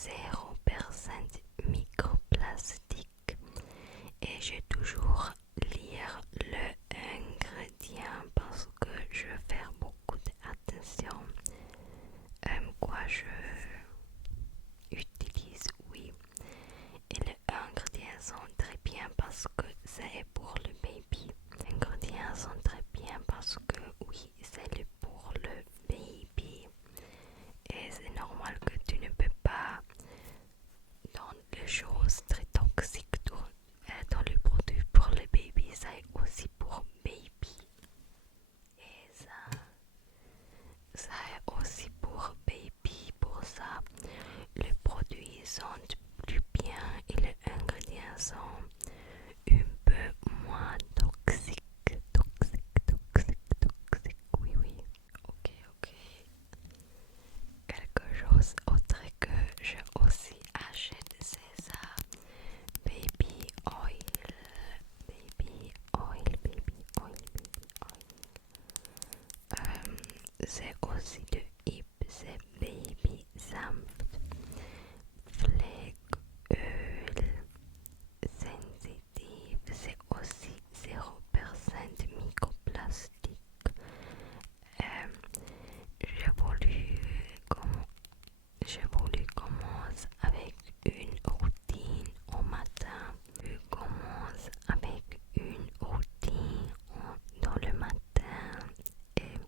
0% microplastique et je toujours lire le ingrédient parce que je vais faire beaucoup d'attention quoi je utilise, oui. Et les ingrédients sont très bien parce que c'est pour le baby. Les ingrédients sont très bien parce que oui, c'est pour le baby. Et c'est normal que tu ne peux pas dans les choses très toxiques dans les produits pour le baby, c'est aussi pour baby. Et ça est aussi pour baby. Pour ça, les produits sont plus bien et les ingrédients sont un peu moins toxiques. Toxiques, oui, oui. Ok. Quelque chose autre que je aussi achète, c'est ça. Baby oil. Baby oil, baby oil, baby oil. C'est aussi de Yves, c'est baby sanft. Flake oil sensitive, c'est aussi 0% microplastique. J'ai voulu, j'ai voulu commencer avec une routine au matin. Je commence avec une routine dans le matin et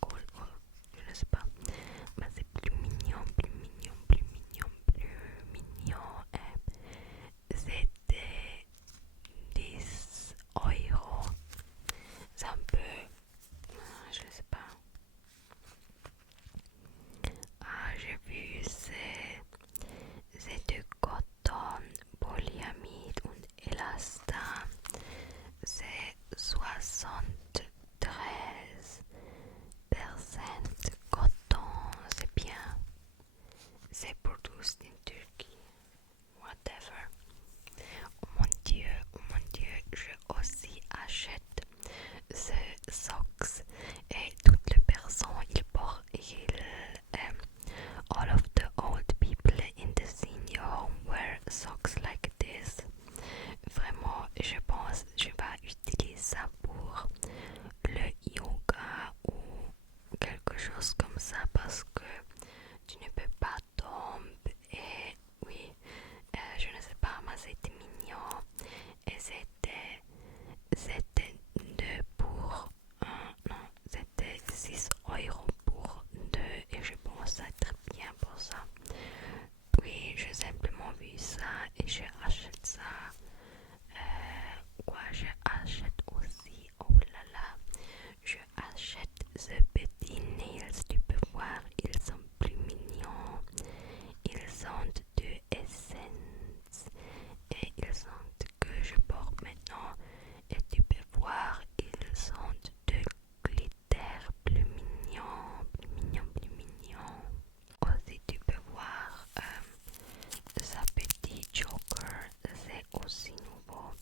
cool. Oh, je ne sais pas. Mais c'est plus mignon, plus mignon, plus mignon, plus mignon. C'était 10 euros. C'est un peu. Je ne sais pas. Ah, j'ai vu, c'est du coton, polyamide et élastin. C'est 73% coton. C'est bien. C'est produit en Turquie. Whatever. Oh mon Dieu, je aussi achète ce socks et toutes les personnes ils portent all of the old people in the senior home wear socks like this. Vraiment, je pense que je vais utiliser ça pour le yoga ou quelque chose comme ça parce que tu ne peux pas tomber et oui, je ne sais pas, mais c'était mignon et c'était 2 pour 1, non, c'était 6 euros pour 2 et je pense être bien pour ça. Oui, j'ai simplement vu ça et je achète ça. Quoi, je achète aussi, oh là là, je achète ce petit nails, tu peux voir, ils sont plus mignons, ils sont de Essence et ils sont que je porte maintenant et tu peux voir, ils sont de glitter plus mignons, plus mignons, plus mignons. Aussi tu peux voir sa petite joker, c'est aussi nouveau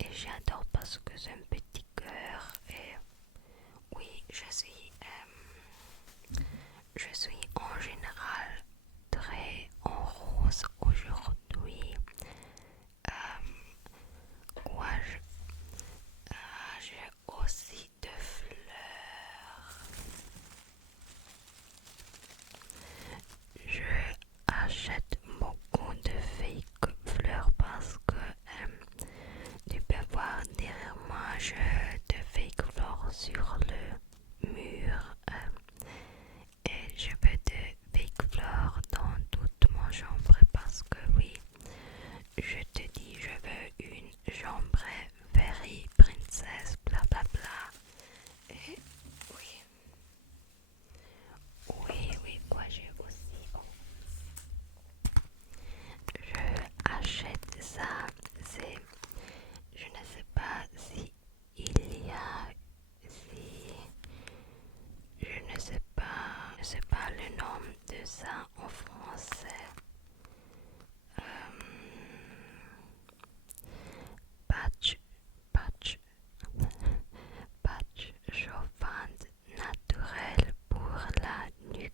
et j'adore parce que c'est un petit cœur et oui, je suis en général très en rose aujourd'hui. Quoi, j'ai aussi de fleurs. Je achète beaucoup de fake fleurs parce que tu peux voir derrière moi, j'ai de fake fleurs sur le mur et je veux de fake fleurs dans toute ma chambre parce que oui, je te dis, je veux une chambre very princesse, bla bla bla. Et oui, oui, quoi j'ai aussi. Oh. Je achète ça, c'est, je ne sais pas si il y a, si, je ne sais pas le nom de ça en français. Patch, patch, patch chauffante naturelle pour la nuque.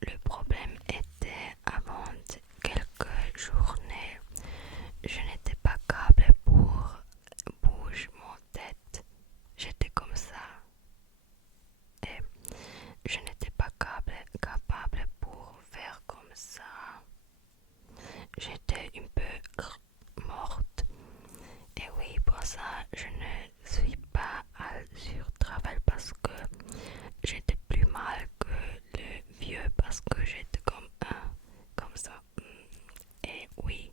Le problème était avant quelques journées, je n'étais pas capable pour bouger mon tête. J'étais comme ça et je n'étais pas capable pour faire comme ça. J'étais un peu morte. Et oui, pour ça, je ne suis pas sur travail parce que j'étais plus mal que le vieux parce que j'étais comme ça. Et oui,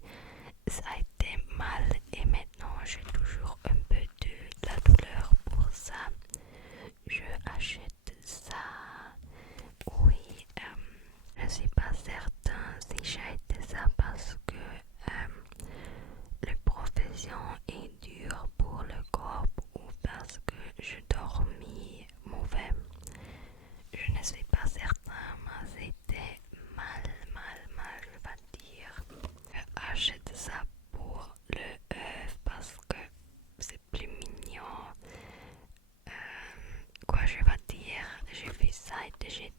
ça a été mal et maintenant j'ai toujours un peu de la douleur pour ça. Je achète ça. Oui, je ne suis pas certain si j'ai acheté ça parce que la profession est dure pour le corps ou parce que je dormis mauvais. Je ne suis pas certain, mais c'était mal, je vais dire. J'achète ça pour le œuf parce que c'est plus mignon. Quoi je vais dire, j'ai vu ça et j'ai